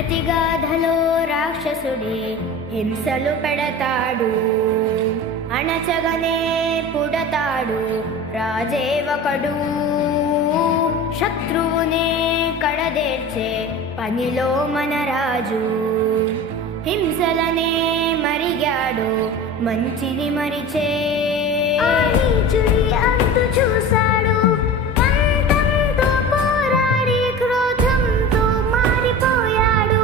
ప్రతిగాధలో రాక్షసుడే హింసలు పెడతాడు, అణచగనే పుడతాడు రాజే ఒకడు. శత్రువునే కడదేర్చే పనిలో మన రాజు, హింసలనే మరిగాడు మంచిని మరిచే. అంతు చూశాడు, పంతంతో పోరాడి క్రోధంతో మారిపోయాడు.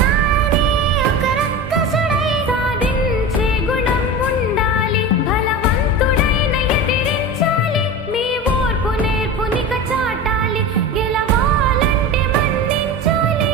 తానే ఒక రక్కసుడై సాధించే గుణం ఉండాలి, బలవంతుడైన ఎదిరించాలి. మీ ఓర్పు నేర్పునిక చాటాలి, గెలవాలంటే మన్నించాలి.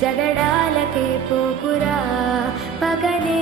జగడాలకే పోకురా, పగనే